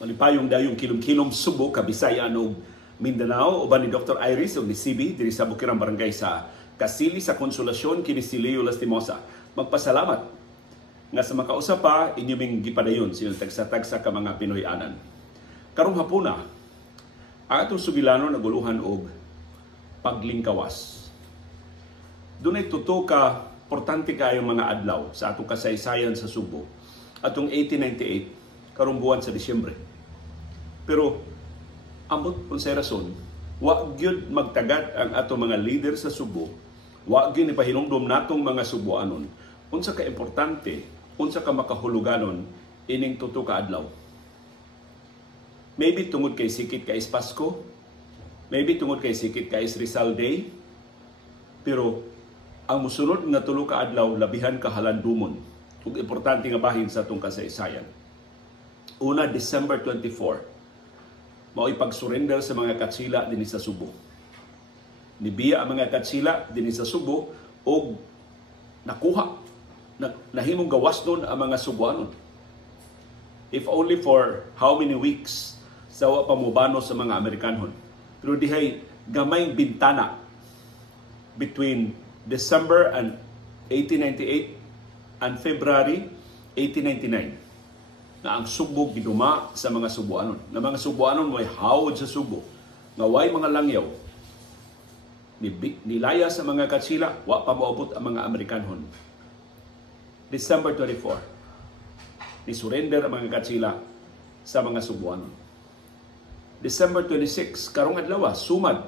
Malipayong dayong kilom-kilom Subo, Kabisayan ug Mindanao, uban ni Dr. Iris ug ni CB diri sa Bukirang Barangay sa Kasili sa Konsolasyon kini si Leo Lastimosa. Magpasalamat nga sa makausap pa inyong gipadayon sila tagsa-tagsa ka mga Pinoy-anan. Karong hapuna, ang atong sugilano naguluhan og paglingkawas. Dunay tuto ka importante kayong mga adlaw sa atong kasaysayan sa Subo. Atong 1898 karong buwan sa Disyembre. Pero ambot kung sa rason, wa gyud magtagad ang ato mga leader sa Subo, wa gyud ipahinumdom natong mga Suboanon unsa ka importante, unsa ka makahuluganon ining tuto ka adlaw. Maybe tungod kay sikit ka is Pasko, maybe tungod kay sikit ka is Rizal Day, pero ang musunod nga tulo ka adlaw labihan ka halandumon ug importante nga bahin sa atong kasaysayan. Una, December 24. Mao'y pag-surrender sa mga katsila din sa Subo. Nibiya ang mga katsila din sa Subo o nakuha, nahimong gawas nun ang mga Suboanon. If only for how many weeks sawa pamubano sa mga Amerikanhon. Pero dihay gamay bintana between December and 1898 and February 1899. Na ang Subo giduma sa mga Suboanon. Na mga Suboanon may hawod sa Subo. Nga way mga langyaw. Nilaya sa mga katsila, wa pa moabot ang mga Amerikanhon. December 24. Ni-surrender ang mga katsila sa mga Suboanon. December 26, karong adlaw, sumad,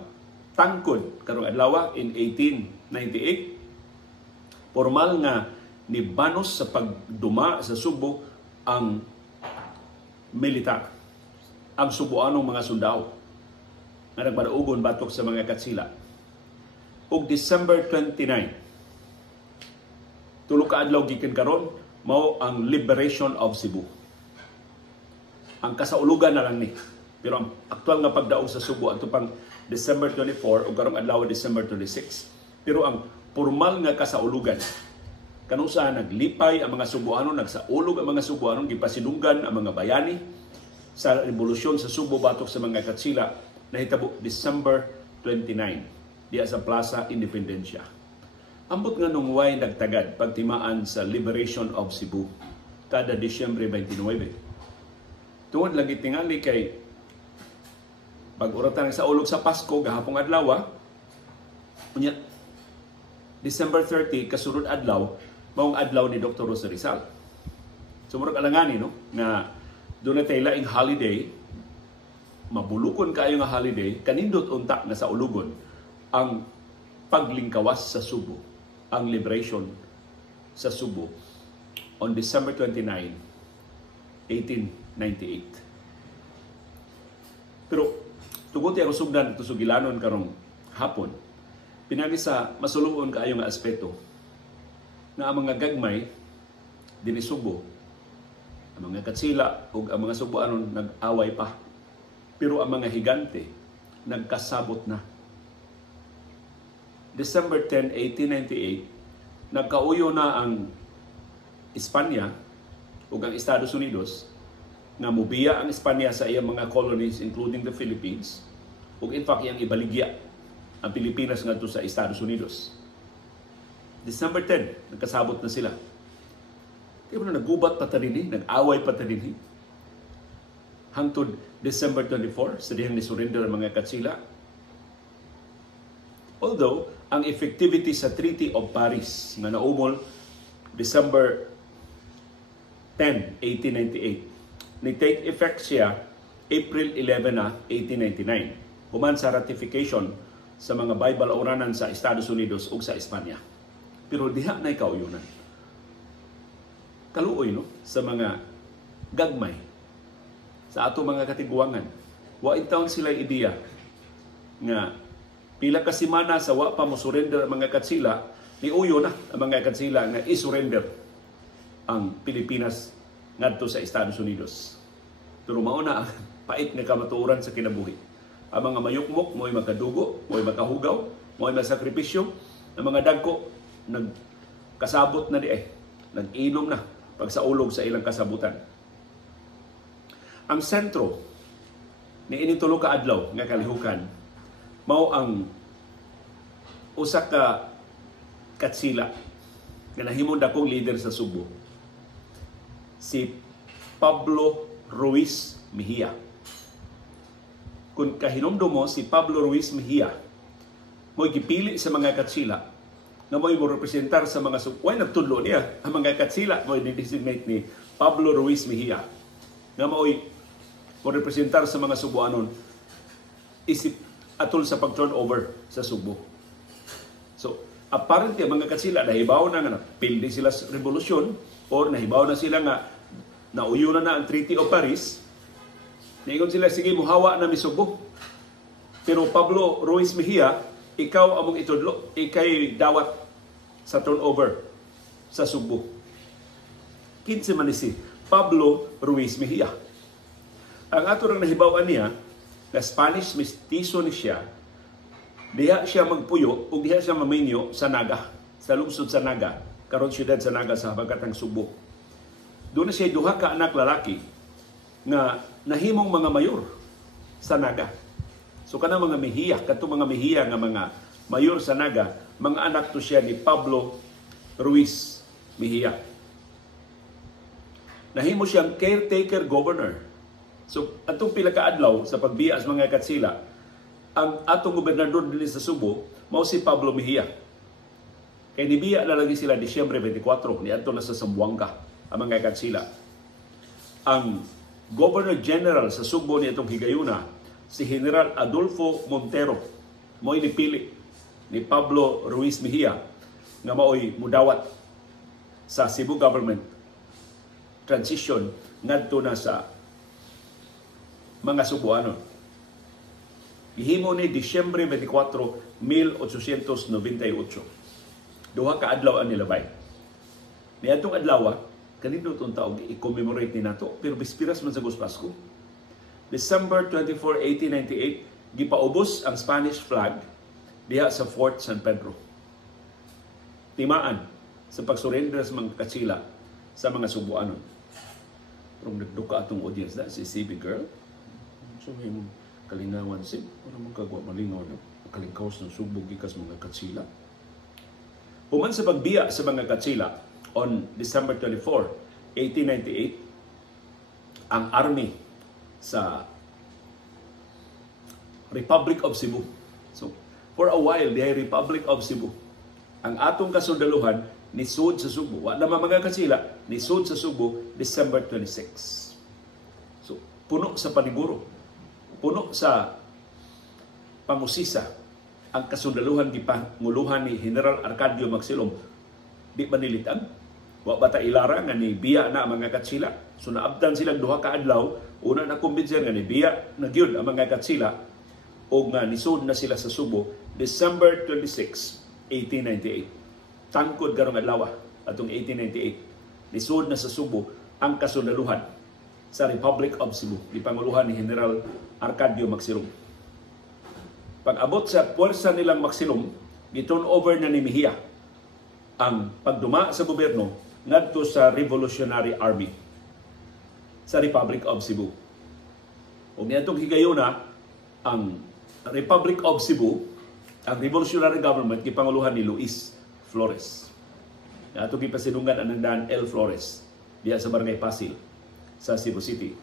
tangkod, karong adlaw in 1898. Formal nga nibanos sa pagduma sa Subo ang militar, ang Suboanong mga sundao na nagpadaugon batok sa mga katsila. Ug December 29, tulo ka adlaw gikan karon mao ang liberation of Cebu. Ang kasaulugan na lang ni. Pero ang aktual nga pagdaog sa Subo ato pang December 24 ug karong adlaw December 26. Pero ang formal nga kasaulugan kanung sa naglipay ang mga Suboanon, nagsaulog ang mga Suboanon, gipasinunggan ang mga bayani sa revolusyon sa Subo batok sa mga katsila nahitabo December 29 diya sa Plaza Independencia. Ambot nga nung way nagtagad pagtimaan sa liberation of Cebu kada Disyembre 29. Tuod lagi tingali kay pag-uratan sa ulog sa Pasko gahapong adlaw, unya December 30 kasunod adlaw maong adlaw ni Dr. Rosa Rizal. So murag alangani no nga doon na tayo laing holiday, mabulukon kayo nga holiday, kanindot unta na sa ulugon ang paglingkawas sa Subo, ang liberation sa Subo on December 29, 1898. Pero tugod ako sugdan ito sugilanon karong hapon, pinagi sa masuluon kaayo nga aspeto na ang mga gagmay din Subo, ang mga katsila o ang mga Suboanon nag-away pa. Pero ang mga higante nagkasabot na. December 10, 1898, nagkauyo na ang Espanya o ang Estados Unidos na mubiya ang Espanya sa iyang mga colonies including the Philippines o in fact iyang ibaligya ang Pilipinas ngadto sa Estados Unidos. December 10, nagkasabot na sila. Kaya na nagubat pa tarin, nag-away pa tarin. Hangtod December 24, sa dihang ni-surrender ang mga katsila. Although, ang effectivity sa Treaty of Paris na naumol December 10, 1898, ni-take effect siya April 11 na 1899, human sa ratification sa mga Bible-oranan sa Estados Unidos o sa Espanya. Pero diha na ikauyonan. Kaluoy no sa mga gagmay sa ato mga katiguangan. Wa intawon sila ideya nga pila ka semana sa wa pa mo surrender ang mga katsila, ni uyo na ang mga katsila nga i-surrender ang Pilipinas ngadto sa Estados Unidos. Pero mao na ang pait nga kamatuoran sa kinabuhi. Ang mga mayukmok mo'y makadugo, mo'y makahugaw, mo'y masakripisyo, ang mga dagko nagkasabot na di nag-inom na pagsaulog sa ilang kasabutan. Ang sentro ni ini tulo ka adlaw nga kalihukan mao ang usa ka katsila nga nahimong dakong leader sa Subo, si Pablo Ruiz Mejia. Kung kahinomdom mo, si Pablo Ruiz Mejia mo'y gipili sa mga katsila na mo'y mo representar sa mga why nagtudlo niya ang mga katsila mo'y designate ni Pablo Ruiz Mejia nga mo'y mo representar sa mga Subuanon isip atol sa pag-turnover sa Subo. So, apparently, mga katsila, nahibaw na nga napildi sila sa revolusyon or nahibaw na sila nga nauyo na ang Treaty of Paris. Naingon sila, sige, muhawa na mi Subo. Pero Pablo Ruiz Mejia, ikaw among itudlo, ikay dawat sa turnover sa Subo. Kinsa man ni si Pablo Ruiz Mejia. Ang ato nang nahibawan niya, na Spanish mestizo ni siya, diha siya magpuyo o diha siya maminyo sa Naga, sa lungsod sa Naga, karon siyudad sa Naga sa habagatang Subo. Doon na siya duha ka anak lalaki nga nahimong mga mayor sa Naga. So kana mga Mejia, kadto mga Mejia nga mga mayor sa Naga, mga anak to siya ni Pablo Ruiz Mejia. Nahimo siyang caretaker governor. So atong pila ka adlaw sa pagbiya sa mga katsila, ang atong gobernador din sa Subo mao si Pablo Mejia. Kay nibiya na lagi sila Disyembre 24 ni adto na sa Zamboanga ang mga katsila. Ang Governor General sa Subo ni atong higayuna si General Adolfo Montero mo'y nipili ni Pablo Ruiz Mejia nga mao'y mudawat sa Cebu government transition ngadto na sa mga Subuanon. Gihimo ni Disyembre 24, 1898. Duha ka adlaw ang nilabay. Niadtong adlaw, kanino itong taog i-commemorate ni nato, pero bispiras man sa Pasko. December 24, 1898, gipaubos ang Spanish flag diha sa Fort San Pedro. Timaan sa pagsurrender sa mga katsila sa mga Subuanon. Pero nagduka atong audience na si CB Girl. So may kalingawan sim, para magkagwa malingaw na kalingkaws ng Subo gikas mga katsila. Human sa pagbiya sa mga katsila on December 24, 1898, ang army sa Republic of Cebu. So, for a while, the Republic of Cebu. Ang atong kasundaluhan ni Sud sa Subo. Wala naman mga katsila ni Sud sa Subo, December 26. So, puno sa paniguro. Puno sa pangusisa ang kasundaluhan gipanguluhan ni General Arcadio Magsilom. Di ba nilitan? Wa ba ta ilara nga ni biya na ang mga katsila? So naabtan silang duha ka adlaw, una na kumbinser nga ni biya na gyud ang mga katsila o nga nisud na sila sa Subo December 26, 1898. Tangkod karong adlaw atong 1898. Nisud na sa Subo ang kasundaluhan sa Republic of Cebu, gipanguluhan ni General Arcadio Magsilom. Pag-abot sa puwersa nilang Magsilom, gi-turn over na ni Mejia ang pagduma sa gobyerno ngadto sa Revolutionary Army sa Republic of Cebu. Ug niadtong higayuna ang Republic of Cebu, ang Revolutionary Government gipanguluhan ni Luis Flores. Ato gipasidunggan ang Dan L. Flores diya sa Barangay Pasil sa Cebu City.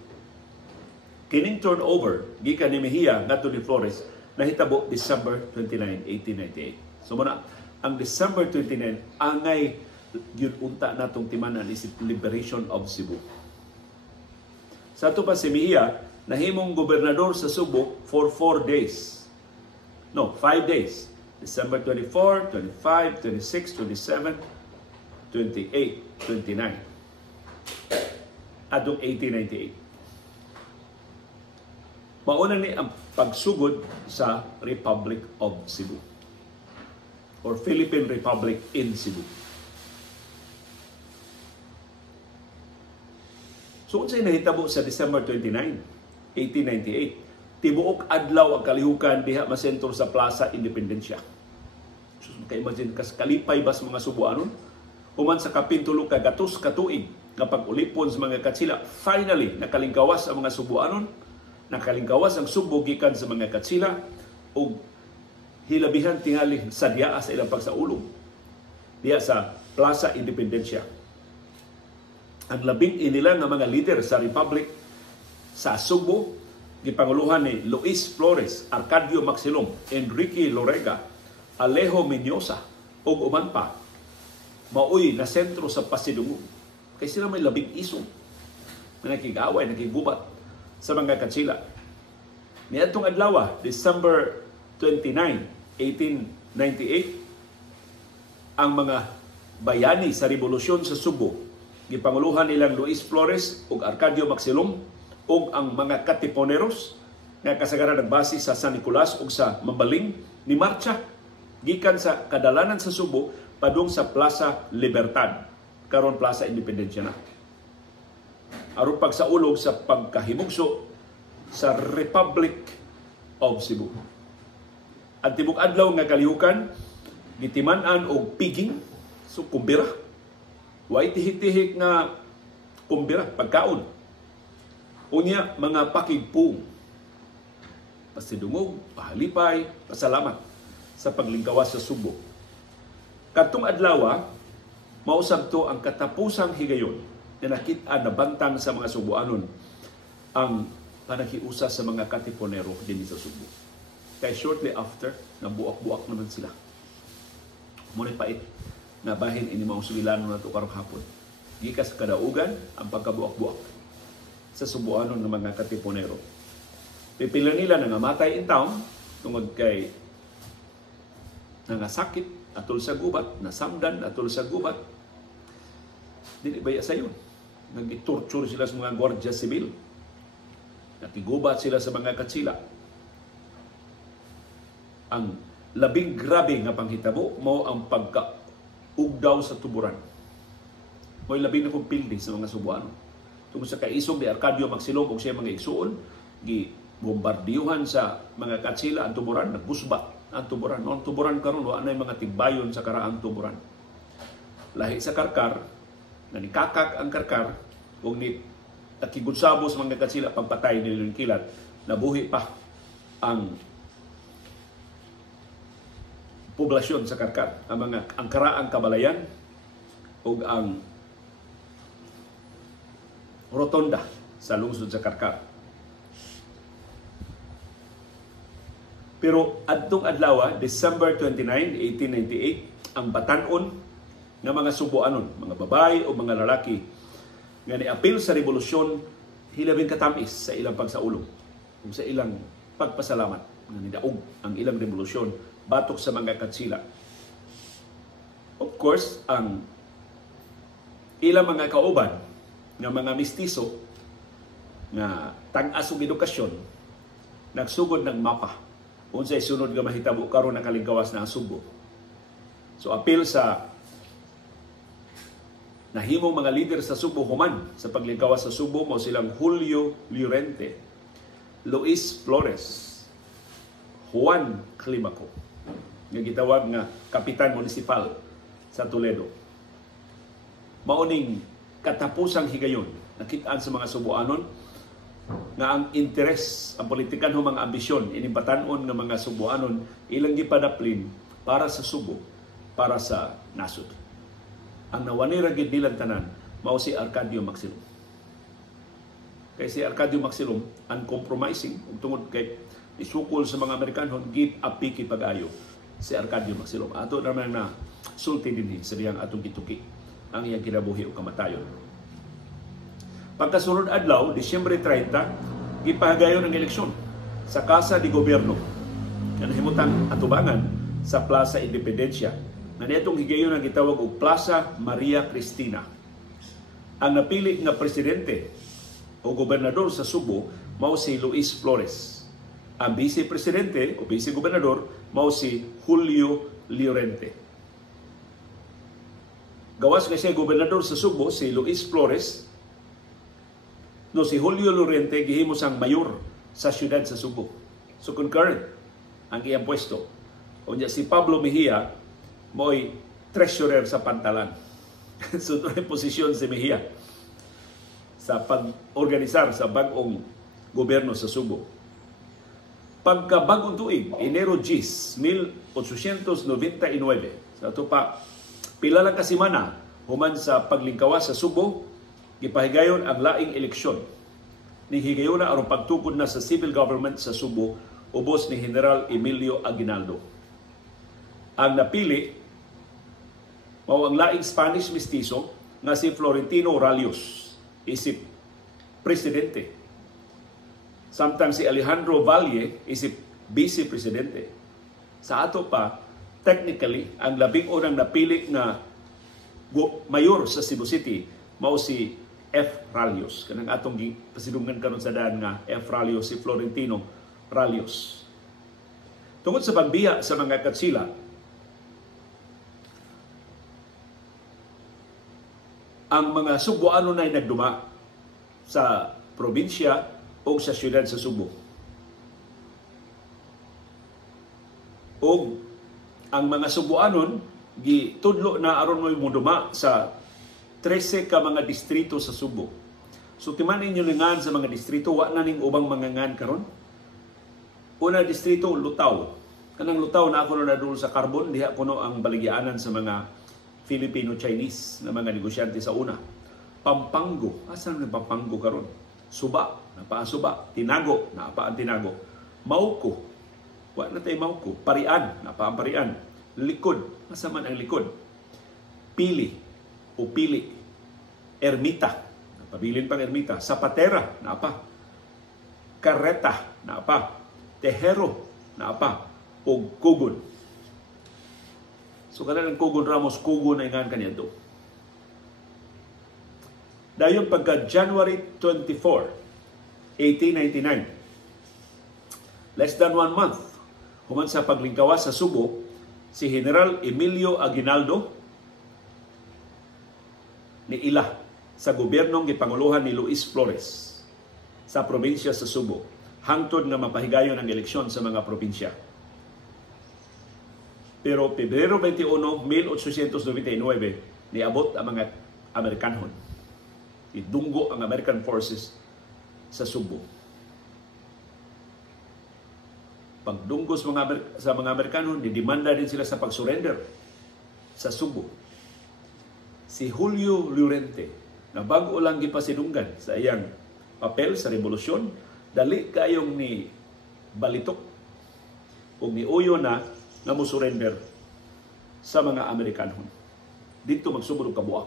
Kining turnover gikan ni Mejia ngadto ni Flores nahitabo December 29, 1898. So muna ang December 29 angay gyud unta natong timanan isip Liberation of Cebu. Sa ato pa si Mejia nahimong gobernador sa Subo for 4 days. No, 5 days. December 24, 25, 26, 27, 28, 29. Adong 1898. Mauna ni ang pagsugod sa Republic of Cebu or Philippine Republic in Cebu. So unsay nahitabo sa December 29, 1898, tibuok adlaw ang kalihukan diha masentro sa Plaza Independencia. So maka-imagine kas kalipay bas mga Subuanon human sa kapintulo ka gatos ka tuig nga pag-ulipon sa mga katsila. Finally, nakalingkawas ang mga Subuanon, nakalingkawas ang Subo gikan sa mga katsila, o hilabihan tingali sa diya sa ilang pagsaulong diya sa Plaza Independencia. Ang labing inila nga mga leader sa Republic sa Subo gipanguluhan ni Luis Flores, Arcadio Maxilom, Enrique Lorega, Alejo Mendoza ug uban pa maoy na sentro sa Pasidungog. Kay sila may labing isong na nakig-away, nakigubat sa mga katsila. Niadtong adlaw, December 29, 1898, ang mga bayani sa revolusyon sa Subo gipanguluhan nilang Luis Flores ug Arcadio Maxilom ug ang mga katiponeros nga kasagaran nagbase sa San Nicolas ug sa Mambaling ni marcha gikan sa kadalanan sa Subo padung sa Plaza Libertad, karon Plaza Independencia na, aron pagsaulog sa pagkahimugso sa Republic of Cebu. Ang tibok adlaw nga kalihukan gitiman-an og piging, so kumbira. Way tihik-tihik nga kumbira, pagkaon. Unya mga pakigpung, pasidungog, pahalipay, pasalamat sa paglingkawas sa Subo. Kadtong adlaw, mausab to ang katapusang higayon na nakita na bantang sa mga Subuanon ang panakiusa sa mga katiponero din sa Subo. Kaya shortly after, nabuak-buak naman sila. Muna pait na bahin ini mga sugilanon na ito karong hapon. Gikas kadaugan ang pagkabuak-buak sa Subuanon ng mga katiponero. Pipila nila na namatay in town tungod kay nangasakit atol sa gubat, nasamdan atol sa gubat. Dili baya sa yun. Nag-torture sila sa mga gwardiya sibil. Nakigubat sila sa mga katsila. Ang labing grabe nga panghitabo mo ang pagka-ugdaw sa tuburan. Mo'y labing na kumpildi sa mga Subuano. Tungkol sa kaisog ni Arcadio Maxilom o siya mga igsuon, gi-bombardiyuhan sa mga katsila ang tuburan, nagbusba ang tuburan. Noong tuburan karon wa na mga tigbayon sa karaang tuburan. Lahi sa Karkar, na nikakak ang Karkar, o ni nakigudsabo sa mga katsila pagpatay nila ng kilat, nabuhi pa ang poblasyon sa Karkar, ang karaang kabalayan o ang rotonda sa lungsod sa Karkar. Pero adtong adlaw, December 29, 1898, ang batanon ng mga Subuanon, mga babae o mga lalaki nga niapil sa revolusyon, hilabing katamis sa ilang pagsaulong o sa ilang pagpasalamat nga nidaog ang ilang revolusyon batok sa mga katsila. Of course, ang ilang mga kauban ng mga mistiso na tag-as og edukasyon nagsugod ng mapa unsay sunod nga mahitabo karon nakalingkawas na ang Subo. So apil sa nahimong mga leader sa Subo human sa paglingkawas sa Subo mo silang Julio Llorente, Luis Flores, Juan Climaco, nga gitawag nga kapitan municipal sa Toledo. Mauning katapusang higayon nakitaan sa mga Subuanon nga ang interes, ang politikan ng mga ambisyon, inibatanon ng mga Subuanon ilang gipadaplin para sa Subo, para sa nasod. Ang nawanira gid nilang tanan mao si Arcadio Maxilom. Kay si Arcadio Maxilom uncompromising ug tungod kay isukol sa mga Amerikano gip apiki pag-ayo si Arcadio Maxilom. Ato naman na sulti dinhi sa diyang atong gituki ang iyang kinabuhi o kamatayon. Pagkasunod adlaw, Disyembre 30, gipahagayon ang eleksyon sa Casa de Gobierno na nahimutang atubangan sa Plaza Independencia na nitong higayon ang gitawag og Plaza Maria Cristina. Ang napili nga presidente o gobernador sa Subo mao si Luis Flores. Ang vice-presidente o vice-gobernador mao si Julio Llorente. Gawas nga siya gobernador sa Subo si Luis Flores, no si Julio Llorente gihimo sang mayor sa siyudad sa Subo. So concurrent ang iyang pwesto. Unya si Pablo Mejia mo'y treasurer sa Pantalan. So ito yung posisyon si Mejia sa pag-organisar sa bagong gobyerno sa Subo. Pagka bagong tuig, Enero 10, 1899, sa ito pa, pila lang kasimana, human sa paglingkawas sa Subo, gipahigayon ang laing eleksyon. Nihigayon na aron pagtukod na sa civil government sa Subo, ubos ni General Emilio Aguinaldo. Ang napili, mao ang laing Spanish mestizo nga si Florentino Ralios, isip presidente. Samtang si Alejandro Valle isip vice-presidente. Sa ato pa, technically, ang labing unang napili nga mayor sa Cebu City mao si F. Ralios. Kanang atong pasidungan karon sa daan nga F. Ralios, si Florentino Ralios. Tungod sa pagbiya sa mga katsila, ang mga Subuano na nagduma sa probinsya o sa siyudad sa Subo. O ang mga Subuanon gitudlo na aron mo'y muduma sa 13 ka mga distrito sa Subo. So timan ninyo lingan sa mga distrito, wa na ning ubang mga ngan karon. Una distrito, Lutaw. Kanang Lutaw na ako na doon sa Carbon, diha kuno ang baligyaanan sa mga Filipino-Chinese na mga negosyante sa una. Pampango, asan ang Pampango karon? Suba, napaan Suba. Tinago, napaan Tinago. Mauko, wa na tayo Mauko. Parian, napaan Parian. Likod, asa man ang Likod. Pili, o Pili. Ermita, napabilin pang Ermita. Zapatera, napa. Carreta, napa. Tejero, napa. O Kugon. So kanang Kugon Ramos, Kugon na ingan kanya ito. Dayon pagka January 24, 1899, less than 1 month, human sa paglingkawas sa Subo, si General Emilio Aguinaldo ni ila sa gobyernong gipanguluhan ni Luis Flores sa probinsya sa Subo, hangtod nga mapahigayon ang eleksyon sa mga probinsya. Pero Pebrero 21, 1899, niabot ang mga Amerikanhon. Idunggo ang American Forces sa Subo. Pagdunggo sa mga Amerikano, didemanda din sila sa pag-surrender sa Subo. Si Julio Llorente, na bago lang gipasidunggan sa iyang papel sa revolusyon, dali kayong ni balitok o ni uyo na mo surrender sa mga Amerikanhon. Dito magsubod og kabuak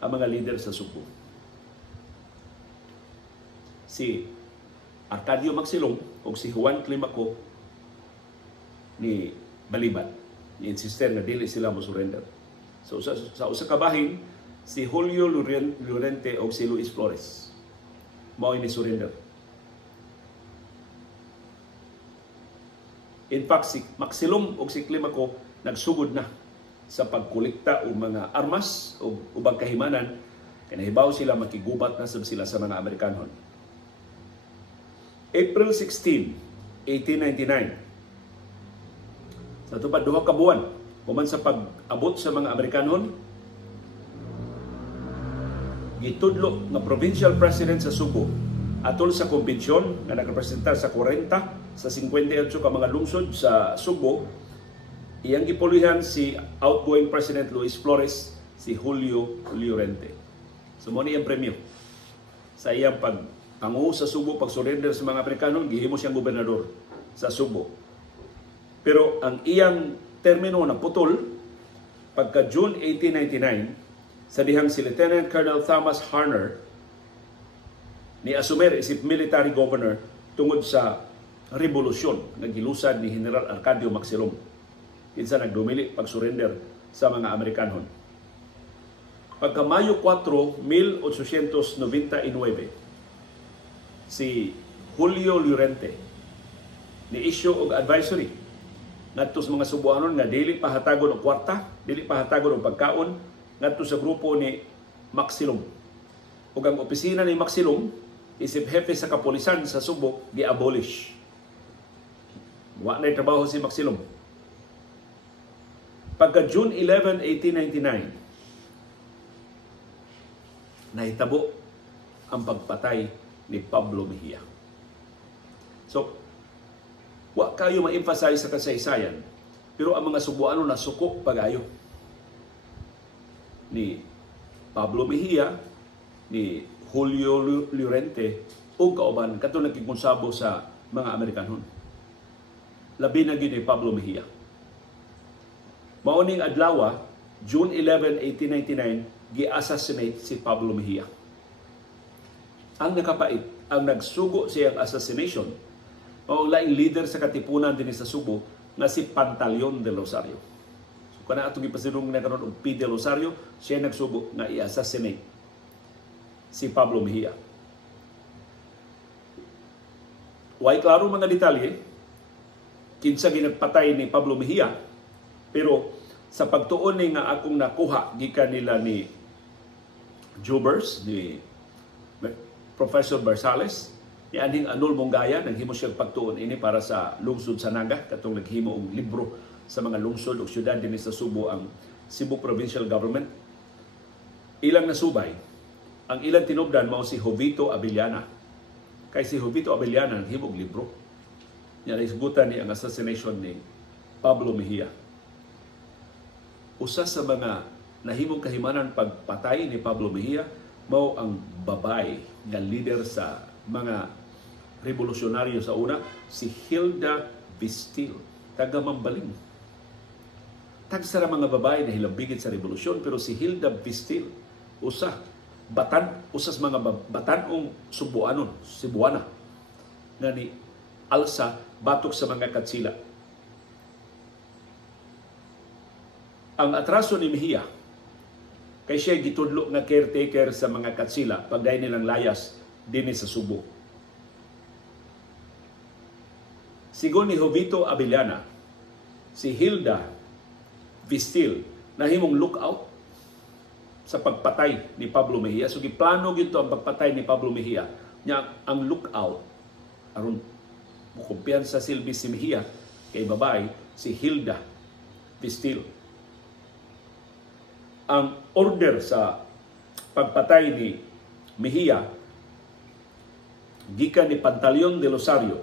ang mga leader sa Subo. Si Arcadio Magsilong o si Juan Climaco ni Baliban. Ni-insister na dili sila mo surrender. So sa usa ka bahin, si Julio Llorente o si Luis Flores mao ni surrender. In fact, si Magsilong o si Climaco nagsugod na sa pagkolekta o mga armas o ubang kahimanan, kanahibaw sila makigubat na sila sa mga Amerikanhon. April 16, 1899, sa tupad duha ka buwan, human sa pag-abot sa mga Amerikanhon, gitudlo nga provincial president sa Subo atol sa konbensyon nga nagrepresentar sa 40 sa 58 ka mga lungsod sa Subo. Iyang gipulihan si outgoing President Luis Flores, si Julio Llorente. So mo ni ang premyo sa iyang pagtango sa Subo, pag-surrender sa mga Amerikano, gihimo siyang gobernador sa Subo. Pero ang iyang termino na putol pagka June 1899, sa dihang si Lieutenant Colonel Thomas Harner ni asumer isip military governor tungod sa revolusyon na gilusad ni General Arcadio Magsilong. Kinsa nagdumili pag-surrender sa mga Amerikanhon. Pagka Mayo 4, 1899, si Julio Llorente ni issue og advisory ngadto sa mga Subuanon nga dili pahatagon og kwarta, dili pahatagon og pagkaon ngadto sa grupo ni Magsilong. Ug ang opisina ni Magsilong isip hepe sa kapulisan sa Subo gi-abolish. Wa na trabaho si Magsilong. Pagka June 11, 1899, nahitabo ang pagpatay ni Pablo Mejia. So, wa kayo ma-emphasize sa kasaysayan, pero ang mga Subuano nasuko pagayo ni Pablo Mejia, ni Julio Llorente, o kauban katong nagkikonsabo sa mga Amerikanon. Labi na gid ni Pablo Mejia. Mauning adlaw, June 11, 1899, gi-assassinate si Pablo Mejia. Ang nakapait, ang nagsugo siyang assassination, o laing leader sa katipunan din sa Subo nga si Pantaleon de Rosario. So kana atong gipasidong na karon og P. de Rosario, siya nagsugo nga i-assassinate si Pablo Mejia. Way klaro mga detalye kinsa ginagpatay ni Pablo Mejia, pero sa pagtuon ni nga akong nakuha gikan nila ni Jubers, ni Professor Barsales, ni Aning Anul Mongaya, naghimo siya pagtuon ini para sa lungsod sa Naga, katong naghimo og libro sa mga lungsod o syudad dinhi sa Subo ang Cebu Provincial Government. Ilang nasubay, ang ilang tinubdan mao si Jovito Abellana. Kay si Jovito Abellana naghimo og libro. Niya naisgutan ni ang assassination ni Pablo Mejia. Usa sa mga nahimong kahimanan pagpatay ni Pablo Mejia mao ang babay nga leader sa mga revolusyonaryo sa una, si Hilda Vistil, taga Mambaling. Tagsara mga babae na hilambigit sa revolusyon, pero si Hilda Vistil, usas mga batanong Subuanon, Cebuana, nga ni alsa batok sa mga katsila. Ang atraso ni Mejia, kay siya gitudlo nga caretaker sa mga katsila pagday nilang layas dinhi sa Subo. Sigon ni Jovito Abellana, si Hilda Vistil nahimong lookout sa pagpatay ni Pablo Mejia. So giplano gito ang pagpatay ni Pablo Mejia. Nya ang lookout aron mukumpiyansa silbi si Mejia kay babae si Hilda Vistil. Ang order sa pagpatay ni Mejia gikan ni Pantaleon de Rosario,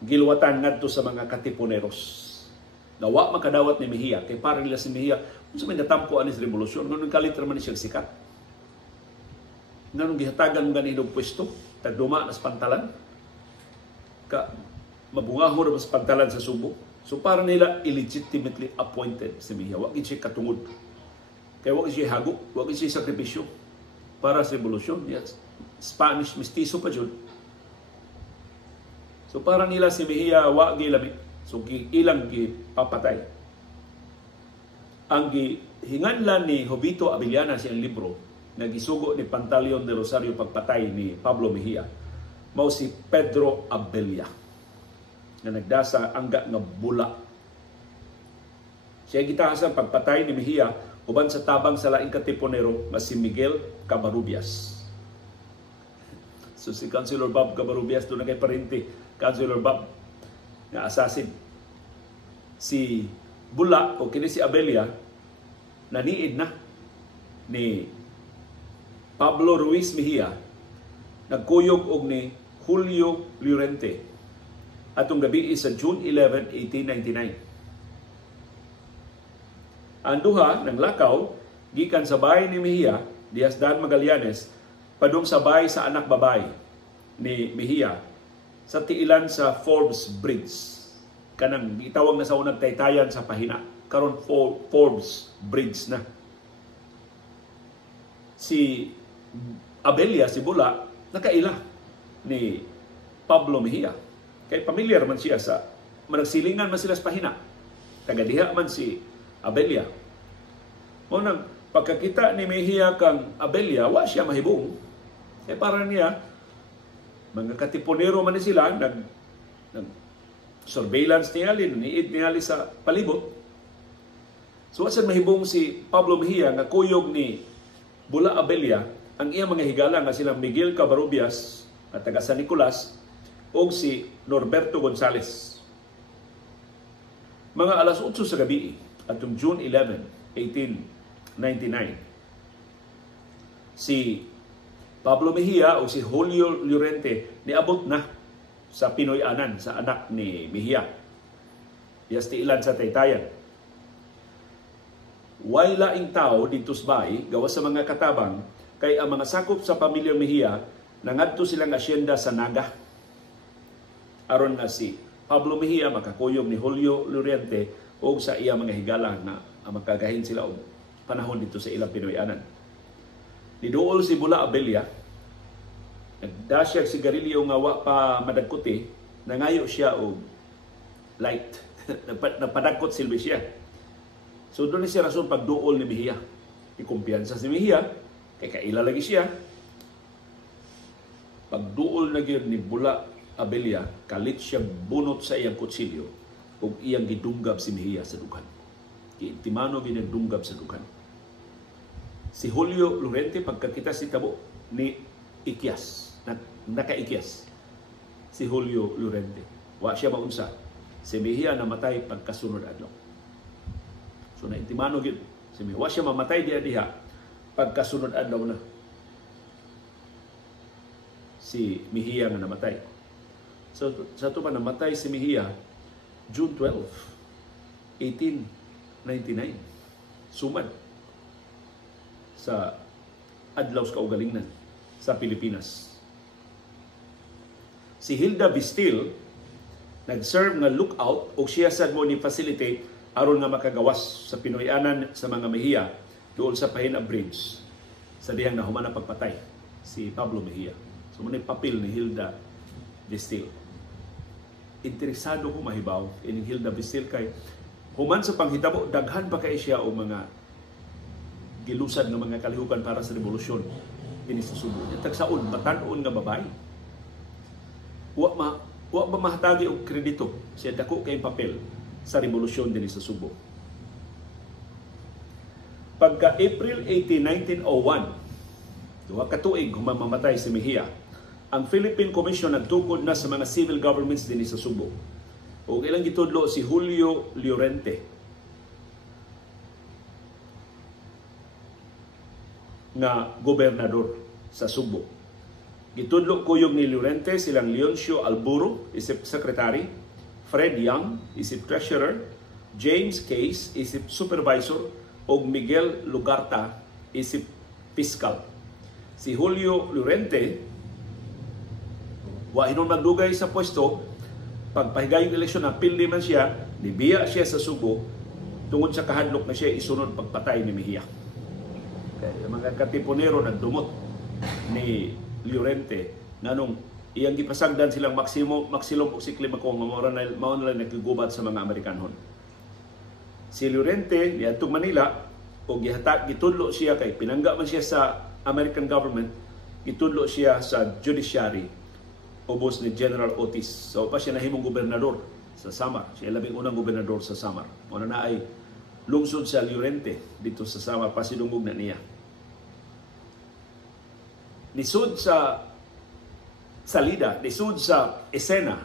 giluwatan ngadto sa mga katipuneros. Nawa makadawat ni Mejia kay para nila si Mejia unsa may natampo anis revolusyon nganong kalit man siya sikat. Nganong gihatagan mo ganinong pwesto tagduma na sa pantalan ka mabungahon sa pantalan sa Subo. So para nila illegitimately appointed si Mejia. Wa gid siya katungod. Kaya wag siya hago, wag siya sakripisyo para sa revolusyon. Yes. Spanish mestizo pa dyan. So para nila si Mejia wag gilami. So ilang gipapatay. Ang gihinganlan ni Jovito Abellana siyang libro na gisugo ni Pantaleon de Rosario pagpatay ni Pablo Mejia mao si Pedro Abella na nagdasa angga nga bula. Siya gitahasan pagpatay ni Mejia uban sa tabang sa laing katipunero nga si Miguel Cabarrubias. So si Councilor Bob Cabarrubias doon na kay parente, Councilor Bob nga assassin. Si Bula o kini si Abella naniid na ni Pablo Ruiz Mejia, nagkuyog og ni Julio Llorente atong gabi sa June 11, 1899. Ang duha ng lakaw gikan sa bahay ni Mejia, Diaz-Dan Magallanes, padung sa bahay sa anak babae ni Mejia sa tiilan sa Forbes Bridge. Kanang gitawag na sa unang taytayan sa pahina. Karon Forbes Bridge na. Si Abella, si Bula, nakaila ni Pablo Mejia. Kay pamilyar man siya sa managsilingan man sila sa pahina. Tagadiha man si Abella. Unang pagkakita ni Mejia kang Abella, wa siya mahibong. Eh para niya, mga katipunero man sila, nag surveillance niya, niid niya sa palibot. So asan mahibong si Pablo Mejia nga kuyog ni Bula Abella, ang iyang mga higala nga silang Miguel Cabarrubias at taga San Nicolas o si Norberto Gonzales. Mga alas 8 sa gabi atong June 11, 1899, si Pablo Mejia o si Julio Llorente niabot na sa Pinoy-anan sa anak ni Mejia. Yas ilan sa Taytayan. Way laing tao dito sa bay, gawas sa mga katabang, kay ang mga sakop sa pamilyang Mejia, nangadto silang asyenda sa Naga. Aron nga si Pablo Mejia makakuyog ni Julio Llorente o sa iya mga higala na makagahin sila og panahon dito sa ilang Pinoy-anan. Niduol si Bula Abella, nagdasyag sigarilyo nga wa pa madagkuti, nangayo siya og light. Napadagkot silbi siya. So doon siya rason pagduol ni Mejia. Ikumpiyansa si Mejia, kay kaila lagi siya. Pagduol na gyud ni Bula Abella, kalit siya bunot sa iyang kutsilyo ug iyang gidunggab si Mejia sa dughan. Kiintimano ginagdunggab sa dughan. Si Julio Llorente, pagkakita si tabo ni Ikyas, nakaikyas si Julio Llorente. Wa siya maunsa. Si Mejia namatay pagkasunod adlaw. So naintimano gyud si Mejia. Wa siya mamatay diha pagkasunod adlaw na si Mejia nga namatay. So sa ito pa namatay si Mejia June 12, 1899. Sumad sa adlaw sa kaugalingon sa Pilipinas. Si Hilda Vistil nag-serve nga lookout o siya sad mo ni facilitate aron nga makagawas sa Pinoy-anan sa mga Mejia doon sa Pahina Bridge sa dihang nahuman na pagpatay si Pablo Mejia. So muna papel ni Hilda Vistil. Interesado ko mahibaw ining Hilda Vistil kay human sa panghitabo daghan pa kay siya o mga gilusad ng mga kalihukan para sa revolusyon ini sa Subo. Tagsaon batan-on nga babae. Wa ba mahatagi og kredito siya dako kay papel sa revolusyon dinhi sa Subo. Pagka April 18, 1901, duha ka tuig humamamatay si Mejia, ang Philippine Commission nagtukod na sa mga civil governments dinhi sa Subo. O ilang gitudlo si Julio Llorente nga gobernador sa Subo. Gitudlo kuyog ni Llorente silang Leoncio Alburo, isip secretary, Fred Young, isip treasurer, James Case, isip supervisor, o Miguel Lugarta, isip fiscal. Si Julio Llorente, wa hinon magdugay sa pwesto, pagpahigayong eleksyon, napildi man siya, nibiya siya sa Subo, tungod sa kahadlok na siya isunod pagpatay ni Mejia. Kaya mga katipunero nagdumot ni Llorente nanong iyang gipasagdan silang maksilom o sikli makong mao na lang nagigubat sa mga Amerikanon. Si Llorente niadtong Manila o gitudlo siya kay pinangga man siya sa American government, gitudlo siya sa judiciary ubos ni General Otis. So pa siya nahimong gobernador sa Samar. Siya labing unang gobernador sa Samar. Muna na ay lungsod sa Llorente dito sa Samar, pasidungog na niya. Nisud sa salida, nisud sa esena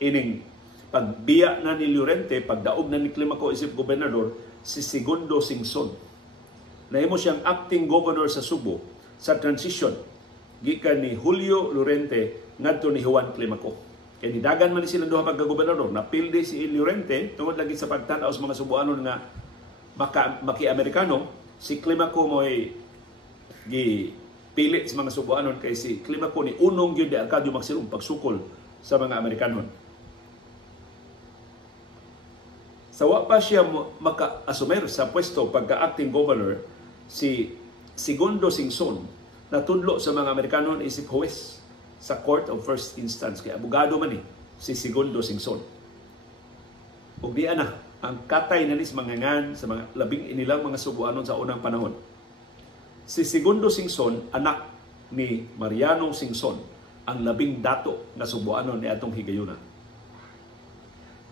ining pagbiya na ni Llorente, pagdaog na ni Climaco isip gobernador, si Segundo Singson. Nahimo siyang acting governor sa Subo sa transition gikan ni Julio Llorente ngadto ni Juan Climaco. Kaya nidagan man ni sila duha pagka-gobernador, napildi si Llorente tungod lagi sa pagtanaw sa mga Subuanon nga maki-Amerikano. Si Climaco mo'y pili sa mga Subuanon kay si Climaco ni unong gyud di Arcadio Magsilong pagsukol sa mga Amerikanon. Sawa pa siya maka-asumer sa pwesto pagka-acting governor, si Segundo Singson natudlo sa mga Amerikanon isip huwes sa Court of First Instance. Kaya abogado man si Segundo Singson. Ug di ana ang katay na nis mangangan sa mga labing inilang mga Subuanon sa unang panahon. Si Segundo Singson, anak ni Mariano Singson, ang labing dato na Subuanon ni atong higayuna.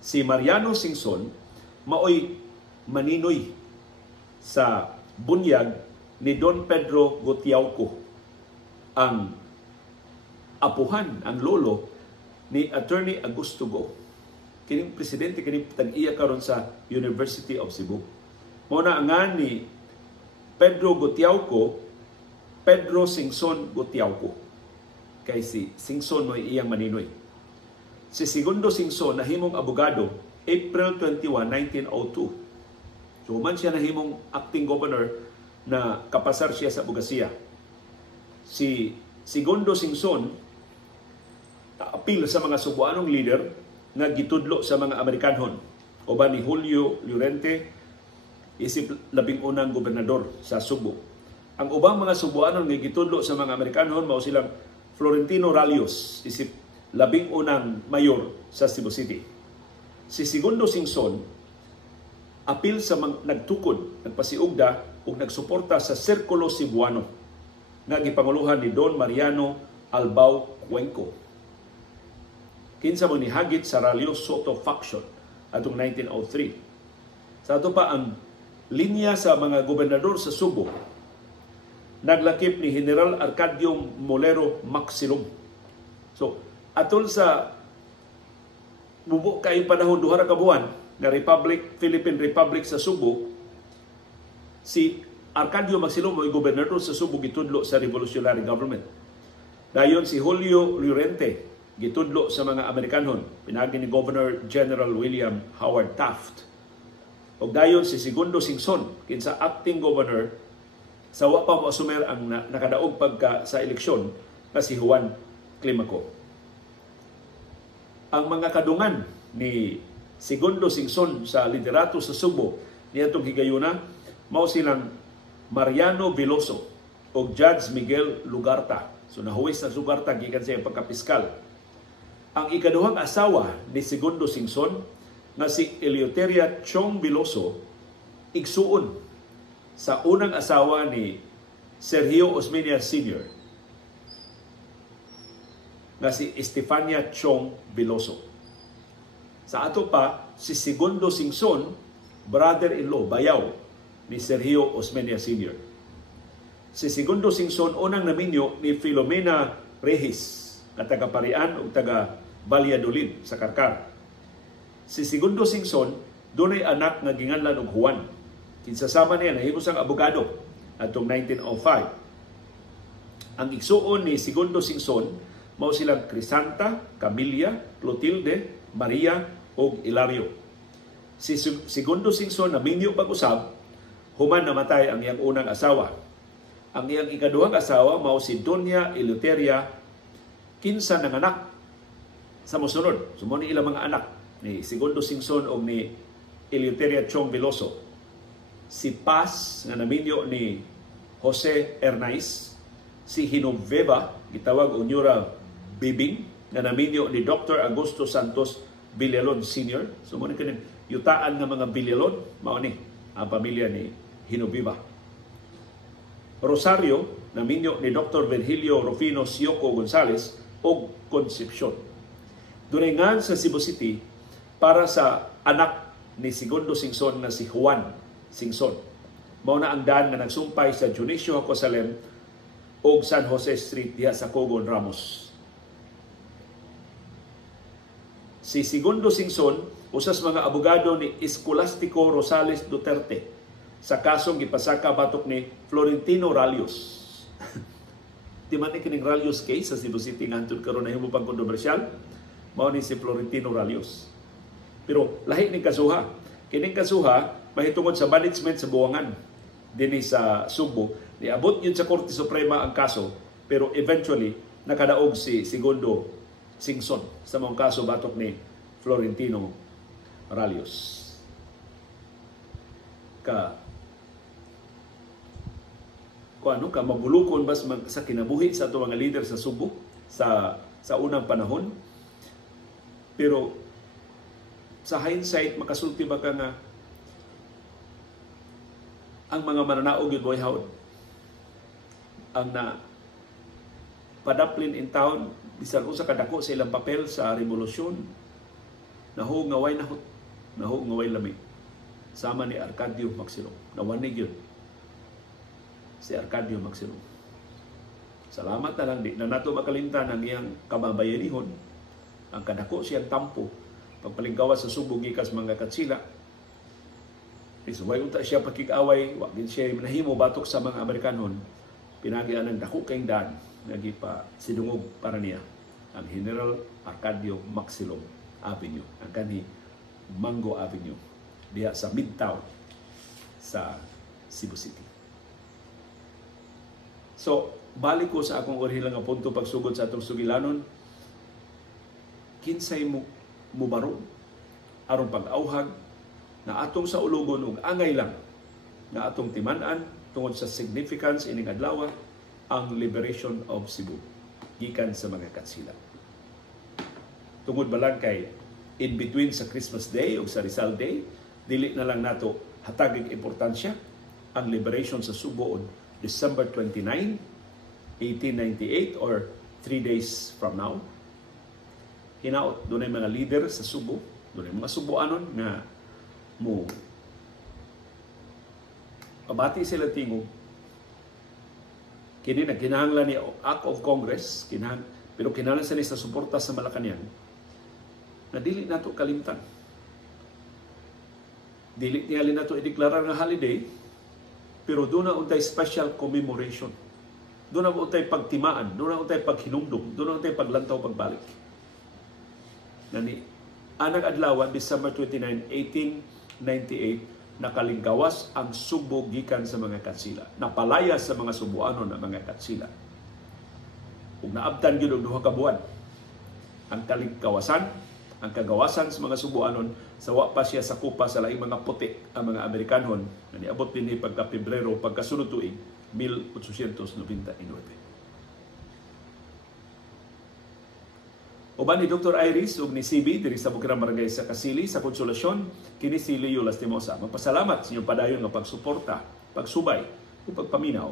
Si Mariano Singson maoy maninoy sa bunyag ni Don Pedro Gotiauco, ang apuhan, ang lolo ni Attorney Augusto Go. Kining presidente, kining tag-iya karon sa University of Cebu. Muna nga ni Pedro Gotiauco Pedro Singson Gutiauco. Kay si Singson mo iyang maninoy. Si Segundo Singson nahimong abogado April 21, 1902. So man siya nahimong acting governor na kapasar siya sa abogasiya. Si Segundo Singson apil sa mga Subuanong leader nga gitudlo sa mga Amerikanhon. Uban ni Julio Llorente, isip 11 gobernador sa Subo. Ang ubang mga Subuanon nga gitudlo sa mga Amerikanhon mao silang Florentino Ralios, isip 11 mayor sa Cebu City. Si Segundo Singson apil sa nagtukod, nagpasiugda ug nagsuporta sa Sirkulo Cebuano nga gipanguluhan ni Don Mariano Albao Cuenco. Kinsa mo ni hagit sa Ralios Soto faction atong 1903. Sa ato pa ang linya sa mga gobernador sa Subo, naglakip ni General Arcadio Molero Maxilom. So, atol sa bubo kay panahon duha ra ka buwan nga Philippine Republic sa Subo, si Arcadio Maxilom ay gobernador sa Subo gitudlo sa revolutionary government. Dayon si Julio Llorente gitudlo sa mga Amerikanhon, pinagi ni Governor General William Howard Taft. O dayon si Segundo Singson, kinsa acting governor sa wa pa asumer ang nakadaog pagka sa eleksyon na si Juan Climaco. Ang mga kadungan ni Segundo Singson sa liderato sa Subo niadtong higayuna mao silang Mariano Veloso o Judge Miguel Lugarta. So nahuwis na Lugarta gikan sa pagkapiskal. Ang ikaduhang asawa ni Segundo Singson na si Eleuteria Chong Veloso igsuon sa unang asawa ni Sergio Osmeña Sr. na si Estefania Chong Veloso. Sa ato pa, si Segundo Singson, brother-in-law, bayaw ni Sergio Osmeña Sr. Si Segundo Singson, unang naminyo ni Filomena Reyes, na taga-Parian o taga-Valladolid sa Karkar. Si Segundo Singson, dunay anak nga ginganlan og Juan. Kinsasama niya nahimo sang abogado atong 1905. Ang igsuon ni Segundo Singson mao silang Crisanta, Camilla, Clotilde, Maria ug Hilario. Si Segundo Singson naminyo pag-usab human namatay ang iyang unang asawa. Ang iyang ikaduhang asawa mao si Doña Eleuteria, kinsa ng anak sa mosunod. Sumuni ilang mga anak ni Segundo Singson o ni Eleuteria Chong Veloso. Si Paz nga naminyo ni Jose Ernaiz, si Hinoveva gitawag Unyura Bibing nga naminyo ni Dr. Augusto Santos Villalon Sr. Sumuni kanin yutaan nga mga Villalon mao ni ang pamilya ni Hinoveva. Rosario naminyo ni Dr. Virgilio Rufino Sioco Gonzales o Concepcion. Duringan sa Cebu City para sa anak ni Segundo Singson na si Juan Singson. Mao na ang daan nga nagsumpay sa Dionisio Hacosalem o San Jose Street diha sa Cogon Ramos. Si Segundo Singson usas mga abogado ni Escolastico Rosales Duterte sa kasong gipasaka batok ni Florentino Ralios. Di man ni kining Ralios case sa Cebu City ngantud karon nahimo pang kontrobersyal, mao ni si Florentino Ralios. Pero lahi ning kasuha. Kining kasuha mahitungod sa management sa buwangan dinhi sa Subo. Niabot yun sa Korte Suprema ang kaso, pero eventually nakadaog si Segundo Singson sa mga kaso batok ni Florentino Ralios. Ka mabulukon bas sa kinabuhi sa ato mga leader sa Subo sa unang panahon. Pero sa hindsight makasulti ba ka nga ang mga mananaog yun boy hawd ang na padaplin in town bisan usa kadako sa ilang papel sa revolusyon nahog nga way nahot nahog nga way lamig sama ni Arcadio Maxilom nawanig yun si Arcadio Maxilom. Salamat na lang di na nato makalimtan ang iyang kababayanihon ang kadako siyang tampo pagpalinggawas sa Subo gikas mga katsila. Isubay unta siya pakig-away, wa gid siya nahimo batok sa mga Amerikanon. pinagian ng dako kayong daan nagi pa sidungog para niya ang General Arcadio Maxilong Avenue, ang kani Mango Avenue diya sa Midtown sa Cebu City. So, balik ko sa akong orihinal nga punto pagsugod sa atong sugilanon, kinsay mo baro aron pag-auhag na atong sa ulogon ug angay lang na atong timan-an tungod sa significance ining adlaw ang liberation of Cebu gikan sa mga katsila. Tungod ba lang kay in between sa Christmas Day o sa Rizal Day, dili na lang nato hatagig importansya ang liberation sa Subo on December 29, 1898 or 3 days from now. Hinaot, doon ay mga leader sa Subo, doon ay mga Subuanon nga mo pabati sila tingog. Kini na kinahanglan ni Act of Congress, pero kinahanglan sila sa suporta sa Malacañang na dili nato kalimtan. Dili tingali nato i-declare nga holiday, pero doon na untay special commemoration. Doon na untay pagtimaan, doon na untay paghinumdum, doon na untay paglantaw pagbalik. Nani anang adlaw December 29, 1898 nakalinggawas ang Subo gikan sa mga katsila. Napalaya sa mga Subuanon ang mga katsila. Kung naabtan gyud og duha ka buwan ang kalinggawasan, ang kagawasan sa mga Subuanon, sawa pa siya sa kupa sa laing mga puti ang mga Amerikanon na niabot din ni pagka Pebrero pagkasunod tuig 1899. Uban ni Dr. Iris ug ni CB diri sa Bukirang Barangay sa Kasili sa Konsolasyon, kini si Leo Lastimosa. Magpasalamat sa inyong padayon nga pagsuporta, pagsubay ug pagpaminaw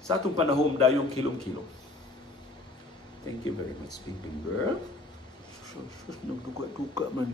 sa atong panahom dayong kilom-kilom. Thank you very much, Ping Ping Girl. Nagduga-duga man